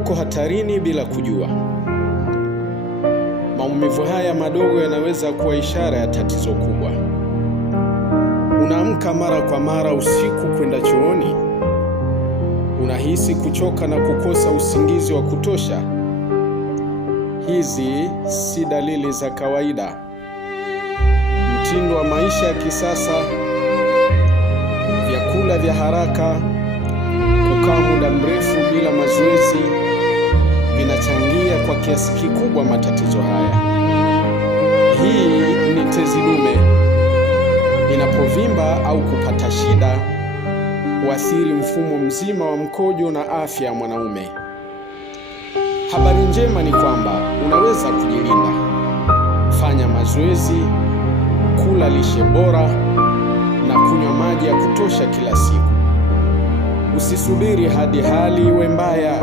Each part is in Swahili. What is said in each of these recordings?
uko hatarini bila kujua. Maumivu haya madogo yanaweza kuwa ishara ya tatizo kubwa. Unaamka mara kwa mara usiku kwenda chooni. Unahisi kuchoka na kukosa usingizi wa kutosha. Hizi si dalili za kawaida. Mtindo wa maisha ya kisasa, vyakula vya haraka, kukaa muda mrefu bila mazoezi vinachangia kwa kiasi kikubwa matatizo haya. Hii ni tezi dume. Inapovimba au kupata shida, huathiri mfumo mzima wa mkojo na afya ya mwanaume. Habari njema ni kwamba unaweza kujilinda. Fanya mazoezi, kula lishe bora na kunywa maji ya kutosha kila siku. Usisubiri hadi hali iwe mbaya.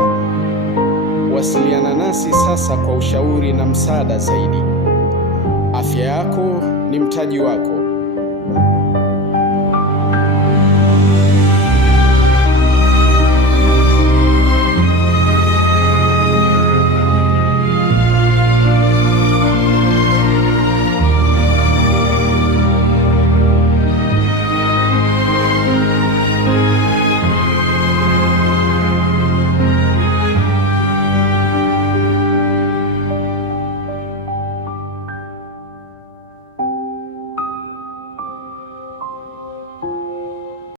Wasiliana nasi sasa kwa ushauri na msaada zaidi. Afya yako ni mtaji wako.